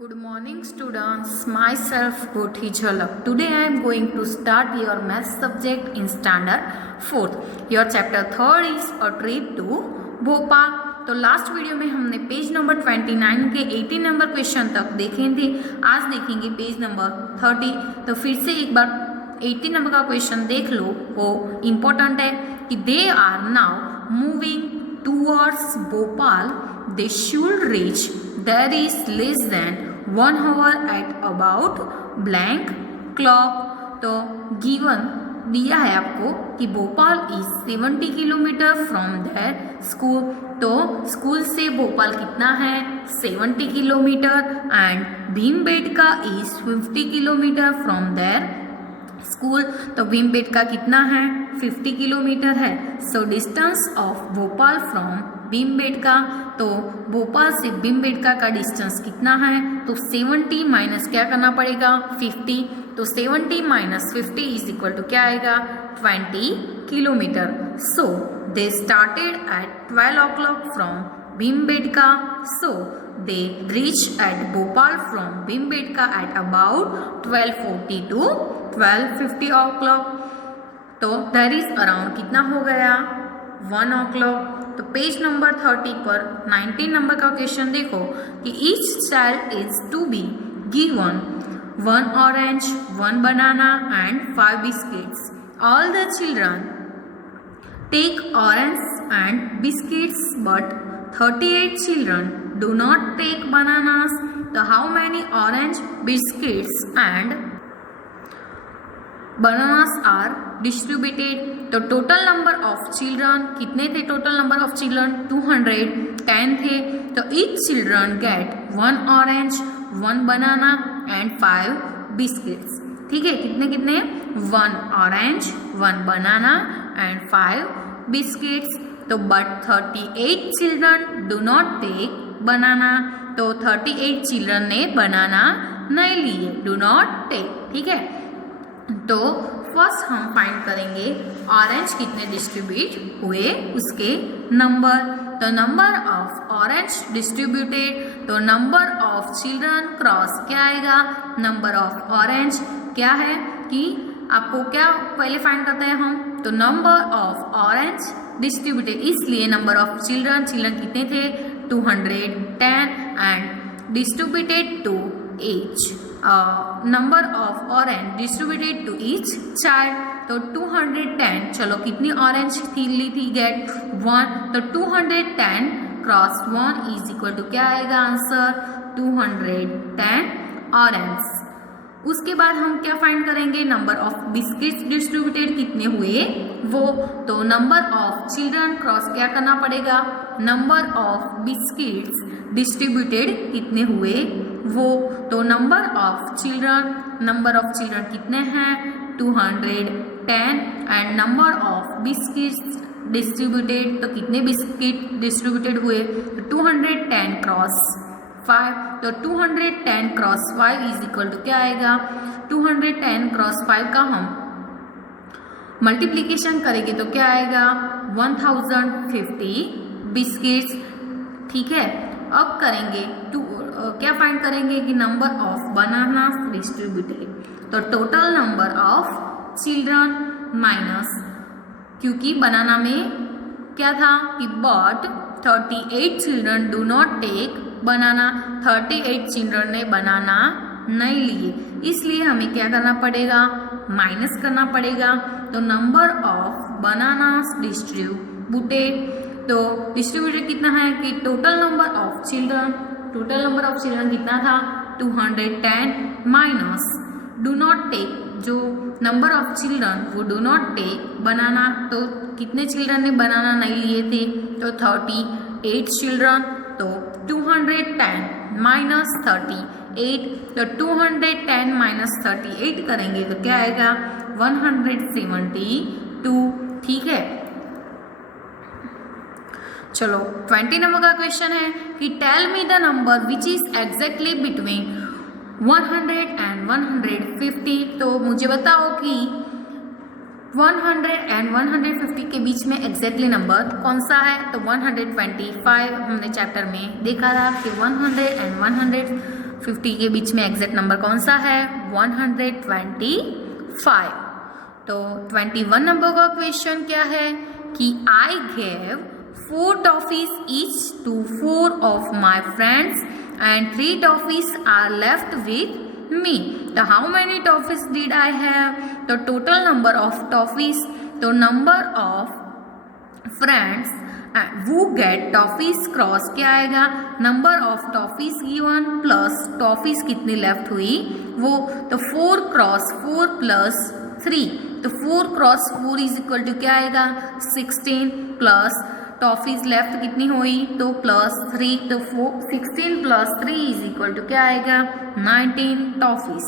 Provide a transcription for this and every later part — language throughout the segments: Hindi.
Good morning students, myself Kothi Jhalak. Today I am going to start your math subject in standard 4th. Your chapter 3rd is a trip to Bhopal. तो लास्ट वीडियो में हमने पेज नंबर 29 के 18 नंबर क्वेश्चन तक देखे थे. आज देखेंगे पेज नंबर 30. तो फिर से एक बार 18 नंबर का क्वेश्चन देख लो, वो इम्पोर्टेंट है कि they are now moving towards Bhopal. They should reach there is less than 1 hour at about blank clock. तो गिवन दिया है आपको कि Bhopal is 70 kilometre from their school. तो स्कूल से भोपाल कितना है 70 kilometre and Bhimbetka is 50 kilometre from their school. तो भीमबेटका कितना है 50 किलोमीटर है. So distance of Bhopal from Bhimbetka, तो भोपाल से भीमबेटका का डिस्टेंस कितना है, तो 70 माइनस क्या करना पड़ेगा 50. तो 70 माइनस 50 इज इक्वल टू क्या आएगा 20 kilometre. So they started at 12 o'clock from Bhimbetka. So they reach at Bhopal from Bhimbetka at about 12:40 to 12:50 o'clock. तो दैट इज अराउंड कितना हो गया 1 o'clock. तो पेज नंबर 30 पर 19 नंबर का क्वेश्चन देखो कि each child is to be given 1 orange, 1 banana and 5 biscuits. All the children take orange and biscuits, but 38 children do not take bananas. So how many orange, biscuits and bananas are distributed? तो टोटल नंबर ऑफ चिल्ड्रन कितने थे, टोटल नंबर ऑफ चिल्ड्रन 210 थे. तो each children gate 1 orange, 1 banana and 5 biscuits. ठीक है, कितने कितने 1 orange, 1 banana एंड 5 biscuits. तो but 38 children do not take banana. तो 38 चिल्ड्रन ने बनाना नहीं लिए, डू नॉट टेक. ठीक है, तो फर्स्ट हम फाइंड करेंगे ऑरेंज कितने डिस्ट्रीब्यूट हुए उसके नंबर. तो नंबर ऑफ ऑरेंज डिस्ट्रीब्यूटेड, तो नंबर ऑफ चिल्ड्रन क्रॉस क्या आएगा नंबर ऑफ ऑरेंज. क्या है कि आपको क्या पहले फाइंड करते हैं हम, तो नंबर ऑफ ऑरेंज डिस्ट्रीब्यूटेड, इसलिए नंबर ऑफ चिल्ड्रन कितने थे 210 and distributed to each number of orange distributed to each child. तो 210, चलो कितनी ऑरेंज ली थी गेट 1. तो 210 क्रॉस 1 इज इक्वल टू क्या आएगा आंसर 210 ऑरेंज. उसके बाद हम क्या फाइंड करेंगे नंबर ऑफ बिस्किट्स डिस्ट्रीब्यूटेड कितने हुए वो. तो नंबर ऑफ चिल्ड्रन क्रॉस क्या करना पड़ेगा नंबर ऑफ बिस्किट्स डिस्ट्रीब्यूटेड कितने हुए वो. तो नंबर ऑफ चिल्ड्रन कितने हैं 210 and number of biscuits distributed, तो कितने बिस्किट डिस्ट्रीब्यूटेड हुए 210 क्रॉस 5. तो 210 क्रॉस 5 इज इक्वल टू क्या आएगा 210 क्रॉस 5 का हम मल्टीप्लीकेशन करेंगे तो क्या आएगा 1050 बिस्किट्स. ठीक है, अब करेंगे क्या फाइंड करेंगे कि नंबर ऑफ बनाना डिस्ट्रीब्यूटेड. तो total number of children minus, क्योंकि बनाना में क्या था कि but 38 children do not take banana, 38 children ने बनाना नहीं लिए, इसलिए हमें क्या करना पड़ेगा माइनस करना पड़ेगा. तो नंबर ऑफ बनानास डिस्ट्रीब्यूटेड, तो डिस्ट्रीब्यूटेड कितना है कि टोटल नंबर ऑफ चिल्ड्रन कितना था 210 माइनस डू नॉट टेक, जो नंबर ऑफ चिल्ड्रन वो डू नॉट टेक बनाना. तो कितने चिल्ड्रन ने बनाना नहीं लिए थे तो 38 चिल्ड्रन. तो 210 माइनस 38, तो 210 माइनस 38 करेंगे तो क्या आएगा 172. ठीक है, चलो 20 नंबर का क्वेश्चन है कि tell me the number which is exactly between 100 and 150. तो मुझे बताओ कि 100 एंड 150 के बीच में एग्जैक्टली नंबर कौन सा है. तो 125 हमने चैप्टर में देखा था कि 100 एंड 50 के बीच में एग्जैक्ट नंबर कौन सा है? 125। तो 21 नंबर का क्वेश्चन क्या है कि I gave 4 toffees each to 4 of my friends and 3 toffees are left with me. तो how many toffees did I have? तो टोटल नंबर ऑफ टॉफीज, तो नंबर ऑफ फ्रेंड्स वो गेट टॉफीज क्रॉस क्या आएगा? Number of toffees given plus toffees कितनी लेफ्ट हुई वो, तो 4 क्रॉस 4 प्लस 3, तो 4 क्रॉस 4 इज इक्वल टू क्या आएगा? 16 प्लस टॉफीज लेफ्ट कितनी हुई? तो प्लस 3, तो 16 प्लस 3 इज इक्वल टू क्या आएगा? 19 टॉफीज।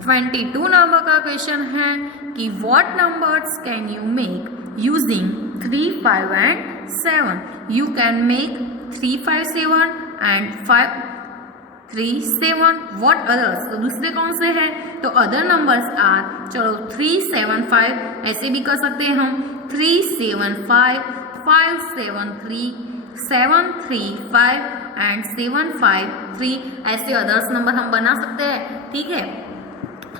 22 नंबर का क्वेश्चन है कि what numbers can you make using 3, 5 and 7? You can make 3, 5, 7 and 5, 3, 7। What others? तो दूसरे कौन से हैं? तो अदर नंबर्स आर, चलो 3, 7, 5 ऐसे भी कर सकते हैं हम, 3, 7, 5, 5, 7, 3, 7, 3, 5 एंड 7, 5, 3 ऐसे अदर्स नंबर हम बना सकते हैं। ठीक है,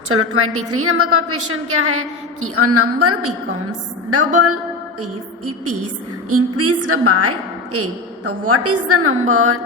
चलो 23 नंबर का क्वेश्चन क्या है कि a number becomes double if it is increased by 8। तो व्हाट इज द नंबर?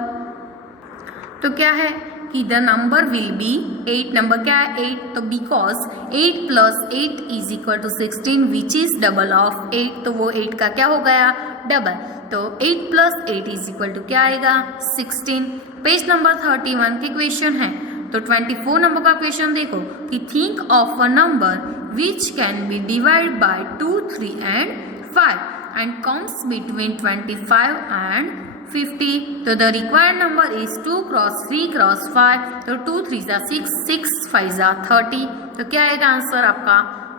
तो क्या है कि the number will be 8। Number क्या है? 8। तो because 8 plus 8 is equal to 16 which is double of 8। तो वो 8 का क्या हो गया? डबल। तो 8 प्लस 8 इज इक्वल टू क्या आएगा? 16। पेज नंबर 31 के क्वेश्चन है। तो 24 नंबर का क्वेश्चन देखो कि think of a number which can be divide by 2, 3 and 5 and comes between 25 and 50। तो the required number is 2 cross 3 cross 5। तो 2 3 जा 6, 6 5 जा 30। तो क्या आएगा आंसर आपका?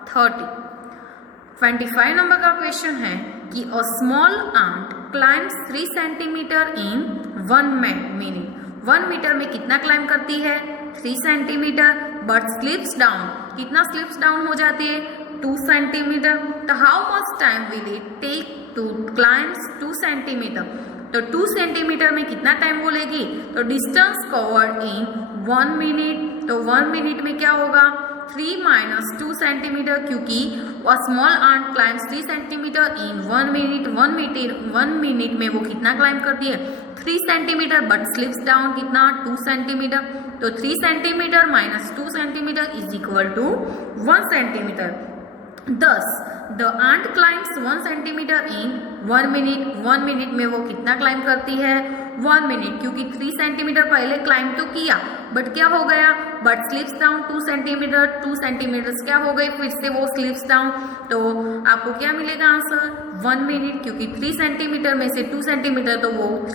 30। 25 नंबर का क्वेश्चन है कि a small ant climbs 3 centimetre in 1 minute. 1 metre में कितना क्लाइम करती है? 3 सेंटीमीटर। बट स्लिप्स डाउन, कितना स्लिप्स डाउन हो जाती है? 2 सेंटीमीटर। तो how much time will it take to climbs 2 centimetre? तो 2 सेंटीमीटर में कितना टाइम बोलेगी? तो डिस्टेंस कवर्ड इन 1 मिनट। तो 1 मिनट में क्या होगा? 3 माइनस 2 सेंटीमीटर, क्योंकि small ant climbs 3 centimetre in 1 minute. 1 minute में वो कितना क्लाइम करती है? 3 सेंटीमीटर। बट स्लिप्स डाउन कितना? 2 सेंटीमीटर। तो 3 centimetre minus 2 centimetre is equal to 1 centimetre. Thus, the ant climbs 1 centimetre in 1 minute. 1 minute में वो कितना क्लाइम करती है? 1 मिनट, क्योंकि 3 सेंटीमीटर पहले क्लाइम तो किया बट क्या हो गया? But slips down 2 centimetre. 2 centimetre क्या हो गई? फिर से वो स्लिप्स डाउन। तो आपको क्या मिलेगा आंसर? 1 मिनट, क्योंकि 3 सेंटीमीटर में से 2 सेंटीमीटर तो वो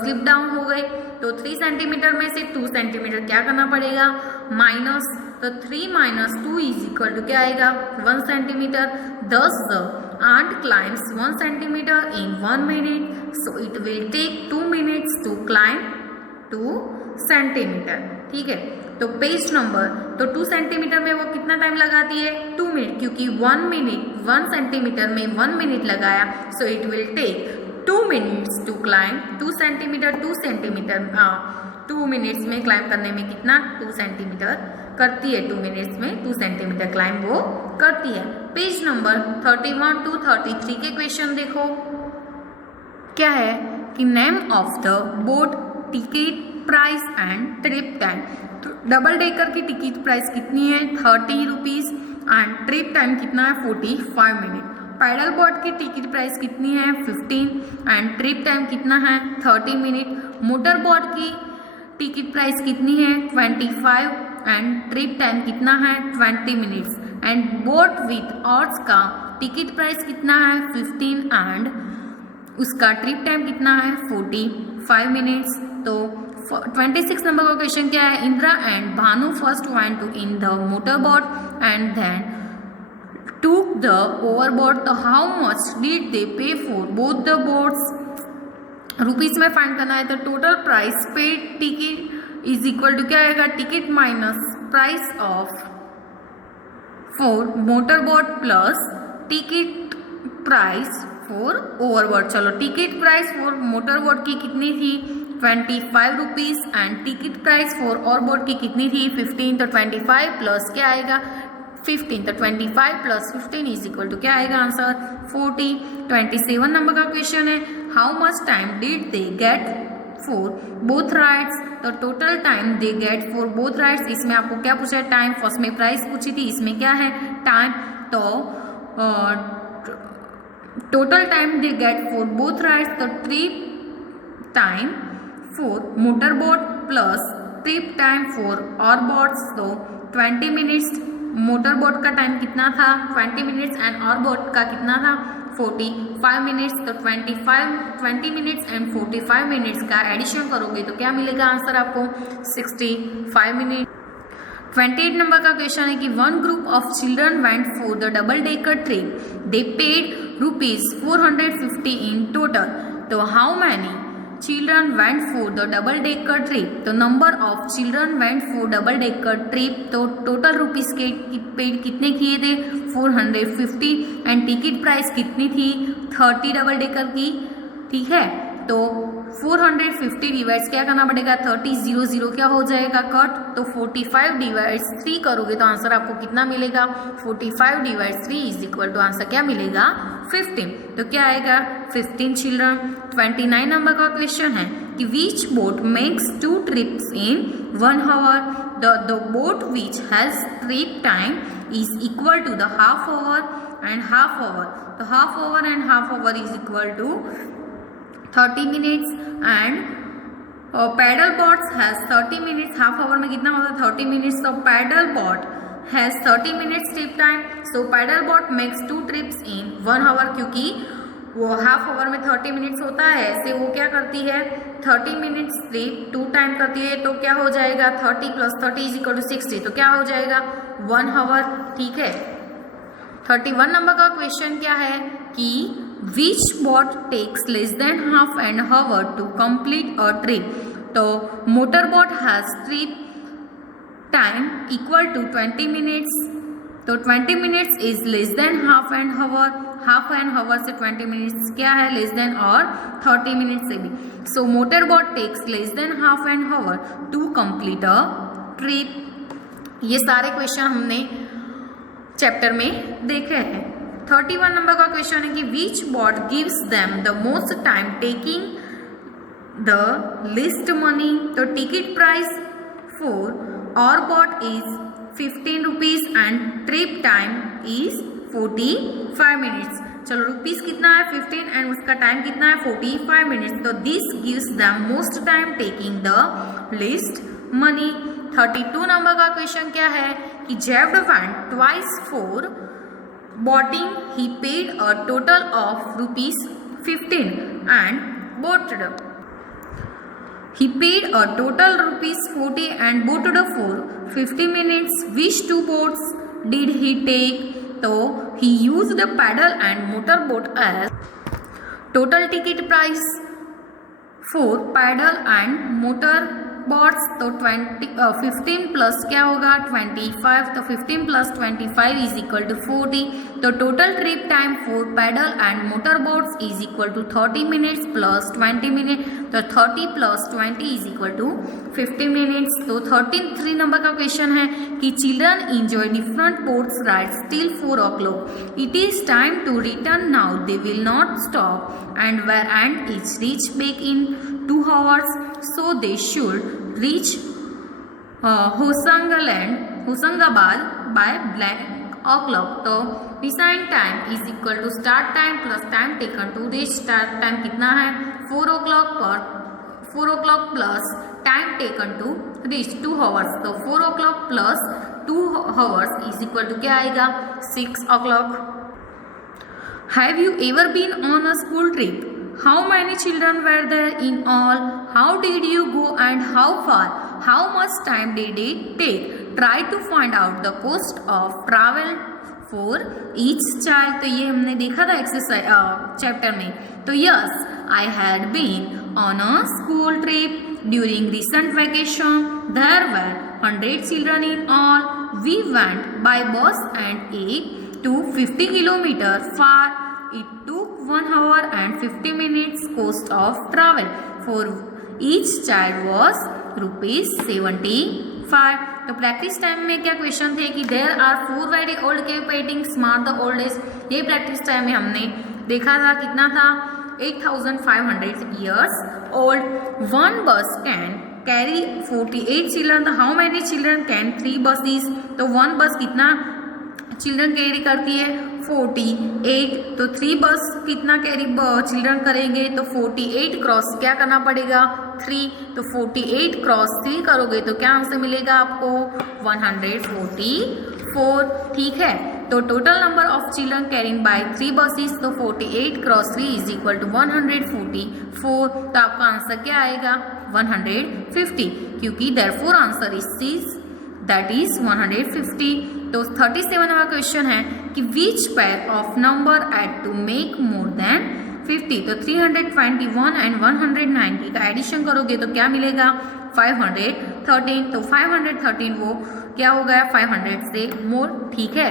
स्लिप डाउन हो गए। तो 3 सेंटीमीटर में से 2 सेंटीमीटर क्या करना पड़ेगा? माइनस। तो 3 माइनस 2 इज इक्वल टू क्या आएगा? 1 centimetre. Thus the ant climbs 1 centimeter in 1 minute, so it will take 2 minutes to climb 2 centimeter। ठीक है, तो पेज नंबर, तो 2 सेंटीमीटर में वो कितना टाइम लगाती है? 2 मिनट, क्योंकि 1 सेंटीमीटर में 1 मिनट लगाया, so it will take 2 minutes to climb 2 centimetre. 2 minutes में क्लाइम करने में कितना? 2 सेंटीमीटर करती है। 2 मिनट्स में 2 सेंटीमीटर क्लाइम वो करती है। पेज नंबर 31 to 33 के क्वेश्चन देखो क्या है कि name of the boat, ticket price and trip time. तो डबल डेकर की टिकट प्राइस कितनी है? 30 रुपीज़ एंड ट्रिप टाइम कितना है? 45 मिनट। पैडल बोट की टिकट प्राइस कितनी है? 15 एंड ट्रिप टाइम कितना है? 30 मिनट। मोटर बोट की टिकट प्राइस कितनी है? 25 एंड ट्रिप टाइम कितना है? 20 मिनट्स। एंड बोट विथ ऑर्स का टिकट प्राइस कितना है? 15 एंड उसका ट्रिप टाइम कितना है? 45 मिनट्स। तो 26 नंबर का क्वेश्चन क्या है? Indira and Bhanu first went to in the motor boat and then took the overboard। तो how much did they pay for both the boats? Rupees में फाइंड करना है। तो total price paid ticket is equal to क्या आएगा? Ticket minus price of for motor boat plus ticket price for overboard. चलो ticket price for motor boat की कितनी थी? 25 rupees and ticket price for और बोर्ड की कितनी थी 15, तो 25 प्लस क्या आएगा 15, तो 25 प्लस 15 इज इक्वल टू क्या आएगा आंसर 40। 27 नंबर का क्वेश्चन है how much time did they get for both rides, तो total time they get for both rides, इसमें आपको क्या पूछा है टाइम, फर्स्ट में प्राइस पूछी थी, इसमें क्या है टाइम, तो total time they get for both rides, तो trip time for motor boat plus trip time for और बोट्स, तो 20 मिनट्स मोटर बोट का टाइम कितना था 20 मिनट्स एंड और बोट का कितना था 45 मिनट्स, तो 20 मिनट्स एंड 45 मिनट्स का एडिशन करोगे तो क्या मिलेगा आंसर आपको 65 मिनट। 28 नंबर का क्वेश्चन है कि one group of children went for the double decker trip, they paid ₹450 in total, तो how many children went for the double decker trip, तो number of children went for double decker trip, तो टोटल रुपीज़ के पेड कितने किए थे 450 एंड टिकट प्राइस कितनी थी 30 डबल डेकर की, ठीक है, तो 450 डिवाइड्स क्या करना पड़ेगा 30, 0 क्या हो जाएगा कट, तो 45 डिवाइड्स 3 करोगे तो आंसर आपको कितना मिलेगा 45 divides 3 is equal to answer क्या मिलेगा 15, तो क्या आएगा 15 चिल्ड्रन। 29 नंबर का क्वेश्चन है कि which boat makes 2 trips in 1 hour, the boat which has trip time is equal to the half hour and half hour, तो half hour and half hour is equal to 30 minutes and paddle boats has 30 minutes, half hour में कितना होता है 30 मिनट्स, तो paddle boat has 30 minutes trip time, so paddle boat makes 2 trips in 1 hour, क्योंकि वो हाफ आवर में 30 मिनट्स होता है ऐसे वो क्या करती है 30 मिनट्स ट्रिप 2 टाइम करती है, तो क्या हो जाएगा 30 + 30 इज इक्वल टू 60, तो क्या हो जाएगा 1 hour, ठीक है। 31 नंबर का क्वेश्चन क्या है कि which boat takes less than half an hour to complete a trip, तो motor boat has trip time equal to 20 minutes, तो 20 minutes is less than half an hour, half an hour से 20 मिनट्स क्या है लेस देन और 30 मिनट्स से भी, so motor boat takes less than half an hour to complete a trip. ये सारे क्वेश्चन हमने चैप्टर में देखे हैं। 31 नंबर का क्वेश्चन है कि which boat gives them the most time taking the least money, तो ticket price for our boat is 15 rupees and trip time is 45 minutes, चलो रुपीज कितना है 15 एंड उसका टाइम कितना है 45 मिनट्स, तो this gives them most time taking the least money. 32 number का क्वेश्चन क्या है कि जेब went twice for boating, he paid a total of ₹15 and boated. He paid a total ₹40 and boated for 50 minutes. Which 2 boats did he take? So he used the paddle and motor boat as total ticket price for paddle and motor boats, तो 15 प्लस क्या होगा 25, तो 15 + 25 इज इक्वल टू 40, तो total trip time for paddle and motor boats is equal to 30 minutes + 20 minute, तो 30 + 20 इज इक्वल टू 50 मिनट्स। तो 33 नंबर का क्वेश्चन है कि children enjoy different boats rides till 4 o'clock, it is time to return now, they will not stop and where and is reach back in 2 hours, so they should reach Hoshangabad by blank o'clock, तो resign time is equal to start time plus time taken to reach, start time कितना है 4 o'clock plus time taken to reach 2 hours, तो 4 o'clock plus 2 hours is equal to क्या आएगा 6 o'clock। Have you ever been on a school trip? How many children were there in all? How did you go and how far? How much time did it take? Try to find out the cost of travel for each child. तो ये हमने देखा था एक्सरसाइज चैप्टर में। तो yes, I had been on a school trip during recent vacation. There were 100 children in all. We went by bus and to 50 kilometers far. It took 1 hour and 50 minutes cost of travel for each child was ₹75। तो प्रैक्टिस टाइम में क्या क्वेश्चन थे कि there are 4 very old cave paintings mark the oldest. ये प्रैक्टिस टाइम में हमने देखा था, कितना था 8500 years old. One bus can carry 48 children, how many children can 3 buses. तो वन बस कितना चिल्ड्रन कैरी करती है 48, तो 3 बस कितना कैरी चिल्ड्रन करेंगे, तो 48 क्रॉस क्या करना पड़ेगा 3, तो 48 क्रॉस 3 करोगे तो क्या आंसर मिलेगा आपको 144। ठीक है, तो total number of children carrying by 3 buses, तो 48 क्रॉस 3 इज इक्वल टू 144। तो आपका आंसर क्या आएगा 150, क्योंकि therefore answer is C, that is 150। तो 37वां क्वेश्चन है कि which pair of number add to make more than 50। तो 321 एंड 190 का एडिशन करोगे तो क्या मिलेगा 513। तो 513 वो क्या हो गया 500 से मोर। ठीक है।